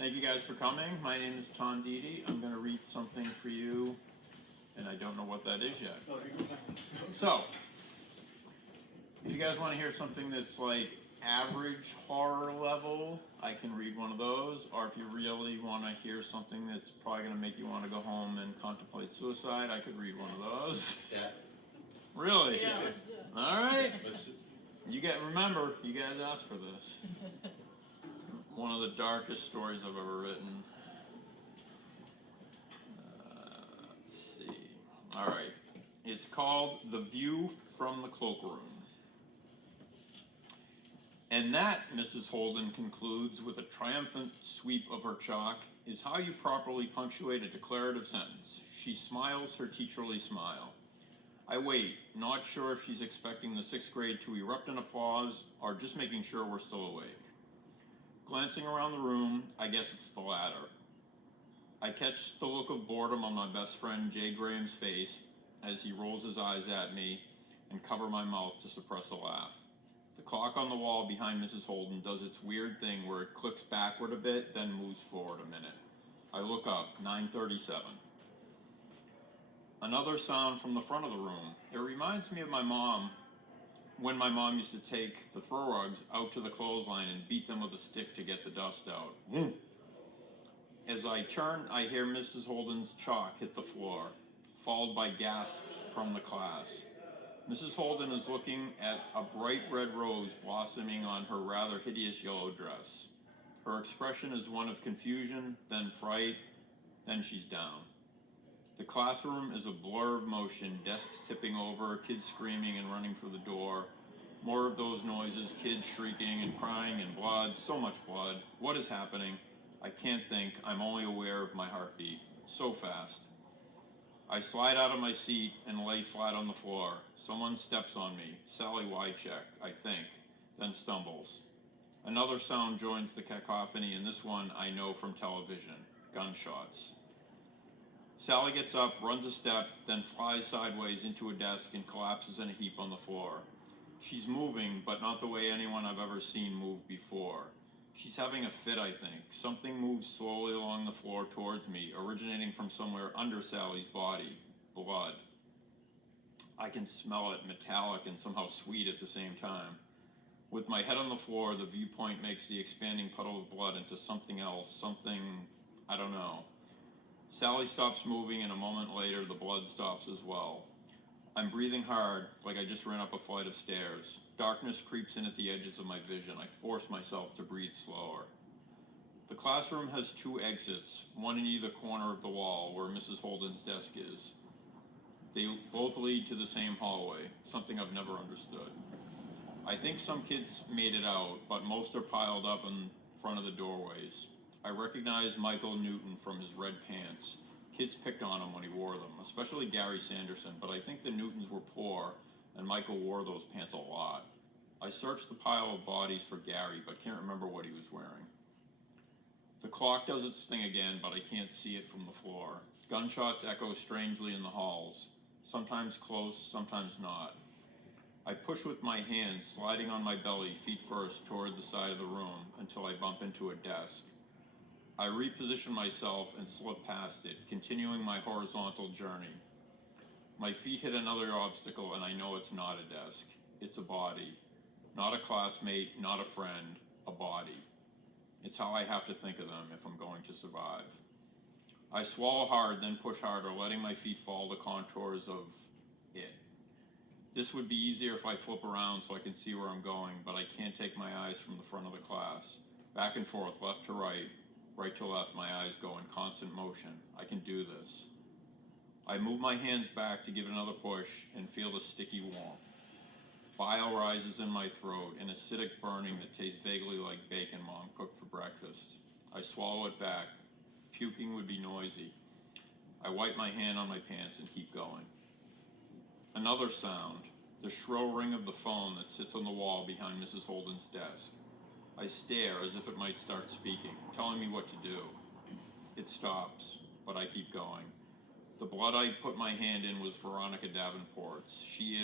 Thank you guys for coming. My name is Tom Didi. I'm going to read something for you, and I don't know what that is yet. So, if you guys want to hear something that's like average horror level, I can read one of those. Or if you really want to hear something that's probably going to make you want to go home and contemplate suicide, I could read one of those. Yeah. Really? Yeah, let's do it. All right. Let's, Remember, you guys asked for this. It's one of the darkest stories I've ever written. Let's see. All right. It's called The View from the Cloakroom. And that, Mrs. Holden concludes with a triumphant sweep of her chalk, is how you properly punctuate a declarative sentence. She smiles her teacherly smile. I wait, not sure if she's expecting the 6th grade to erupt in applause or just making sure we're still awake. Glancing around the room, I guess it's the latter. I catch the look of boredom on my best friend Jay Graham's face as he rolls his eyes at me and cover my mouth to suppress a laugh. The clock on the wall behind Mrs. Holden does its weird thing where it clicks backward a bit, then moves forward a minute. I look up, 9:37. Another sound from the front of the room. It reminds me of my mom, when my mom used to take the fur rugs out to the clothesline and beat them with a stick to get the dust out. As I turn, I hear Mrs. Holden's chalk hit the floor, followed by gasps from the class. Mrs. Holden is looking at a bright red rose blossoming on her rather hideous yellow dress. Her expression is one of confusion, then fright, then she's down. The classroom is a blur of motion, desks tipping over, kids screaming and running for the door. More of those noises, kids shrieking and crying and blood, so much blood. What is happening? I can't think, I'm only aware of my heartbeat. So fast. I slide out of my seat and lay flat on the floor. Someone steps on me, Sally Wycheck, I think, then stumbles. Another sound joins the cacophony, and this one I know from television, gunshots. Sally gets up, runs a step, then flies sideways into a desk and collapses in a heap on the floor. She's moving, but not the way anyone I've ever seen move before. She's having a fit, I think. Something moves slowly along the floor towards me, originating from somewhere under Sally's body. Blood. I can smell it, metallic and somehow sweet at the same time. With my head on the floor, the viewpoint makes the expanding puddle of blood into something else, something, I don't know. Sally stops moving, and a moment later, the blood stops as well. I'm breathing hard, like I just ran up a flight of stairs. Darkness creeps in at the edges of my vision. I force myself to breathe slower. The classroom has 2 exits, one in either corner of the wall where Mrs. Holden's desk is. They both lead to the same hallway, something I've never understood. I think some kids made it out, but most are piled up in front of the doorways. I recognize Michael Newton from his red pants. Kids picked on him when he wore them, especially Gary Sanderson, but I think the Newtons were poor and Michael wore those pants a lot. I searched the pile of bodies for Gary, but can't remember what he was wearing. The clock does its thing again, but I can't see it from the floor. Gunshots echo strangely in the halls, sometimes close, sometimes not. I push with my hands, sliding on my belly, feet first, toward the side of the room until I bump into a desk. I reposition myself and slip past it, continuing my horizontal journey. My feet hit another obstacle and I know it's not a desk. It's a body. Not a classmate, not a friend, a body. It's how I have to think of them if I'm going to survive. I swallow hard, then push harder, letting my feet follow the contours of it. This would be easier if I flip around so I can see where I'm going, but I can't take my eyes from the front of the class. Back and forth, left to right, right to left, my eyes go in constant motion. I can do this. I move my hands back to give it another push and feel the sticky warmth. Bile rises in my throat, an acidic burning that tastes vaguely like bacon Mom cooked for breakfast. I swallow it back. Puking would be noisy. I wipe my hand on my pants and keep going. Another sound, the shrill ring of the phone that sits on the wall behind Mrs. Holden's desk. I stare as if it might start speaking, telling me what to do. It stops, but I keep going. The blood I put my hand in was Veronica Davenport's. She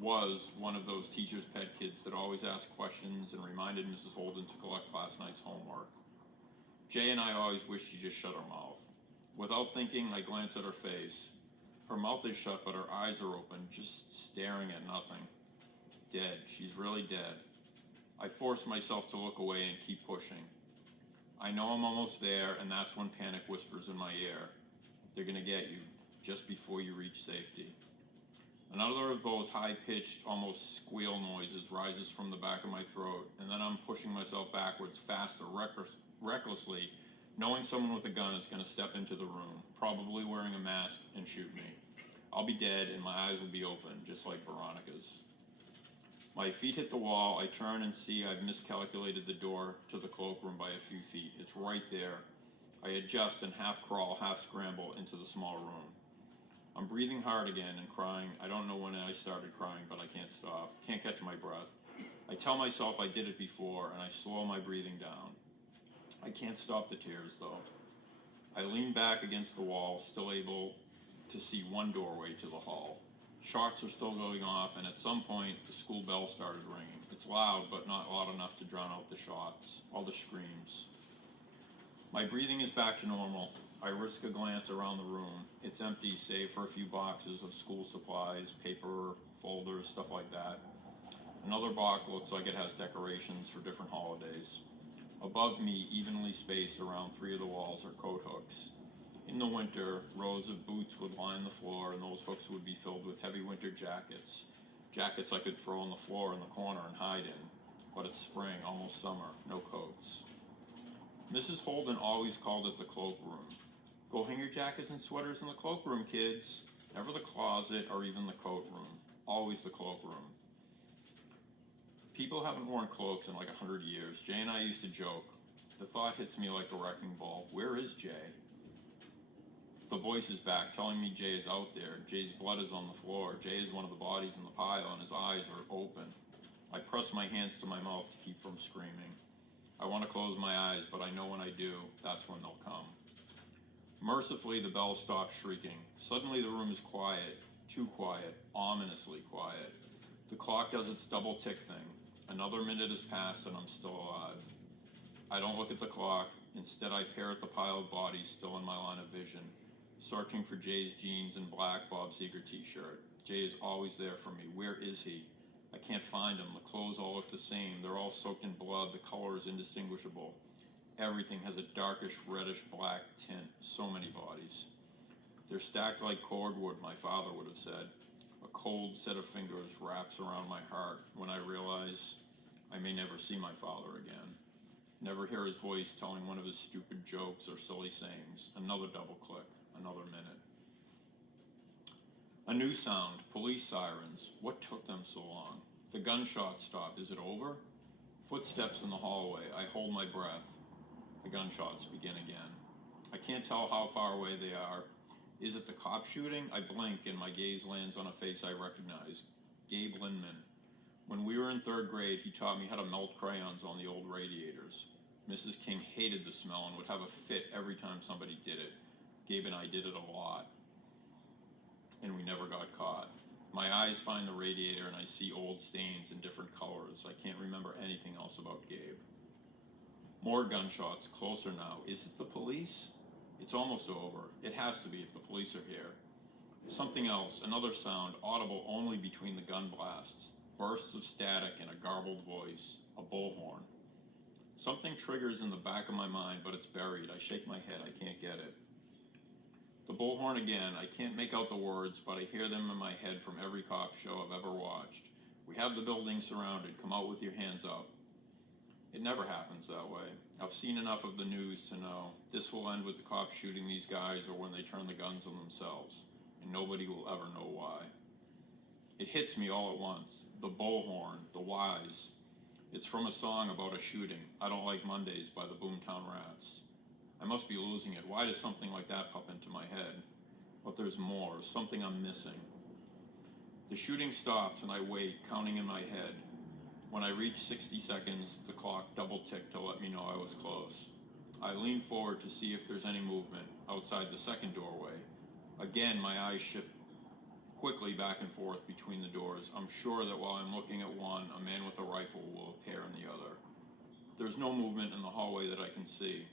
was one of those teacher's pet kids that always asked questions and reminded Mrs. Holden to collect last night's homework. Jay and I always wish she'd just shut her mouth. Without thinking, I glance at her face. Her mouth is shut, but her eyes are open, just staring at nothing. Dead. She's really dead. I force myself to look away and keep pushing. I know I'm almost there, and that's when panic whispers in my ear. They're gonna get you, just before you reach safety. Another of those high-pitched, almost squeal noises rises from the back of my throat, and then I'm pushing myself backwards faster, recklessly, knowing someone with a gun is gonna step into the room, probably wearing a mask, and shoot me. I'll be dead, and my eyes will be open, just like Veronica's. My feet hit the wall. I turn and see I've miscalculated the door to the cloakroom by a few feet. It's right there. I adjust and half crawl, half scramble into the small room. I'm breathing hard again and crying. I don't know when I started crying, but I can't stop. Can't catch my breath. I tell myself I did it before, and I slow my breathing down. I can't stop the tears, though. I lean back against the wall, still able to see one doorway to the hall. Shots are still going off, and at some point, the school bell started ringing. It's loud, but not loud enough to drown out the shots, all the screams. My breathing is back to normal. I risk a glance around the room. It's empty, save for a few boxes of school supplies, paper, folders, stuff like that. Another box looks like it has decorations for different holidays. Above me, evenly spaced around 3 of the walls, are coat hooks. In the winter, rows of boots would line the floor, and those hooks would be filled with heavy winter jackets. Jackets I could throw on the floor in the corner and hide in. But it's spring, almost summer, no coats. Mrs. Holden always called it the cloakroom. Go hang your jackets and sweaters in the cloakroom, kids. Never the closet or even the coat room. Always the cloakroom. People haven't worn cloaks in like 100 years. Jay and I used to joke. The thought hits me like a wrecking ball. Where is Jay? The voice is back, telling me Jay is out there. Jay's blood is on the floor. Jay is one of the bodies in the pile, and his eyes are open. I press my hands to my mouth to keep from screaming. I want to close my eyes, but I know when I do, that's when they'll come. Mercifully, the bell stops shrieking. Suddenly, the room is quiet. Too quiet. Ominously quiet. The clock does its double tick thing. Another minute has passed, and I'm still alive. I don't look at the clock. Instead, I peer at the pile of bodies still in my line of vision, searching for Jay's jeans and black Bob Seger t-shirt. Jay is always there for me. Where is he? I can't find him. The clothes all look the same. They're all soaked in blood. The color is indistinguishable. Everything has a darkish, reddish, black tint. So many bodies. They're stacked like cordwood, my father would have said. A cold set of fingers wraps around my heart when I realize I may never see my father again. Never hear his voice telling one of his stupid jokes or silly sayings. Another double click. Another minute. A new sound. Police sirens. What took them so long? The gunshots stopped. Is it over? Footsteps in the hallway. I hold my breath. The gunshots begin again. I can't tell how far away they are. Is it the cop shooting? I blink and my gaze lands on a face I recognize. Gabe Lindman. When we were in 3rd grade, he taught me how to melt crayons on the old radiators. Mrs. King hated the smell and would have a fit every time somebody did it. Gabe and I did it a lot, and we never got caught. My eyes find the radiator and I see old stains in different colors. I can't remember anything else about Gabe. More gunshots, closer now. Is it the police? It's almost over. It has to be if the police are here. Something else, another sound, audible only between the gun blasts. Bursts of static and a garbled voice. A bullhorn. Something triggers in the back of my mind, but it's buried. I shake my head. I can't get it. The bullhorn again. I can't make out the words, but I hear them in my head from every cop show I've ever watched. We have the building surrounded. Come out with your hands up. It never happens that way. I've seen enough of the news to know this will end with the cops shooting these guys or when they turn the guns on themselves, and nobody will ever know why. It hits me all at once. The bullhorn, the whys. It's from a song about a shooting. I Don't Like Mondays by the Boomtown Rats. I must be losing it. Why does something like that pop into my head? But there's more, something I'm missing. The shooting stops and I wait, counting in my head. When I reach 60 seconds, the clock double-ticked to let me know I was close. I lean forward to see if there's any movement outside the second doorway. Again, my eyes shift quickly back and forth between the doors. I'm sure that while I'm looking at one, a man with a rifle will appear in the other. There's no movement in the hallway that I can see.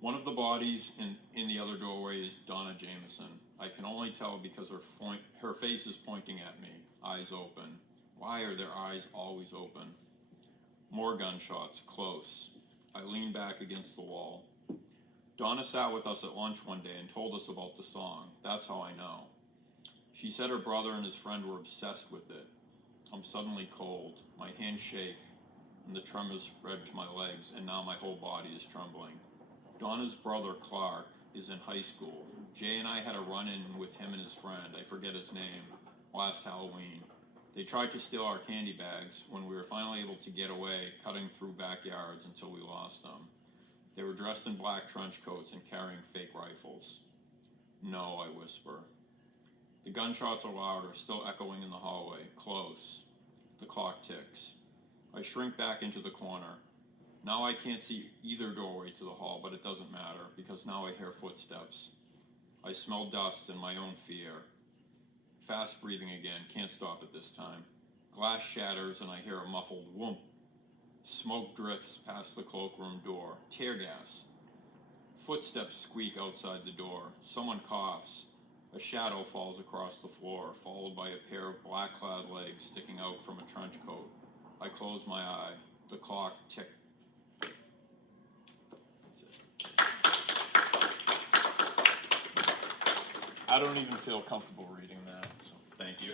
One of the bodies in the other doorway is Donna Jameson. I can only tell because her face is pointing at me, eyes open. Why are their eyes always open? More gunshots, close. I lean back against the wall. Donna sat with us at lunch one day and told us about the song. That's how I know. She said her brother and his friend were obsessed with it. I'm suddenly cold. My hands shake, and the tremors spread to my legs, and now my whole body is trembling. Donna's brother, Clark, is in high school. Jay and I had a run-in with him and his friend, I forget his name, last Halloween. They tried to steal our candy bags when we were finally able to get away, cutting through backyards until we lost them. They were dressed in black trench coats and carrying fake rifles. No, I whisper. The gunshots are louder, still echoing in the hallway, close. The clock ticks. I shrink back into the corner. Now I can't see either doorway to the hall, but it doesn't matter, because now I hear footsteps. I smell dust and my own fear. Fast breathing again, can't stop it this time. Glass shatters and I hear a muffled whoomp. Smoke drifts past the cloakroom door. Tear gas. Footsteps squeak outside the door. Someone coughs. A shadow falls across the floor, followed by a pair of black-clad legs sticking out from a trench coat. I close my eye. The clock ticked. I don't even feel comfortable reading that, so thank you.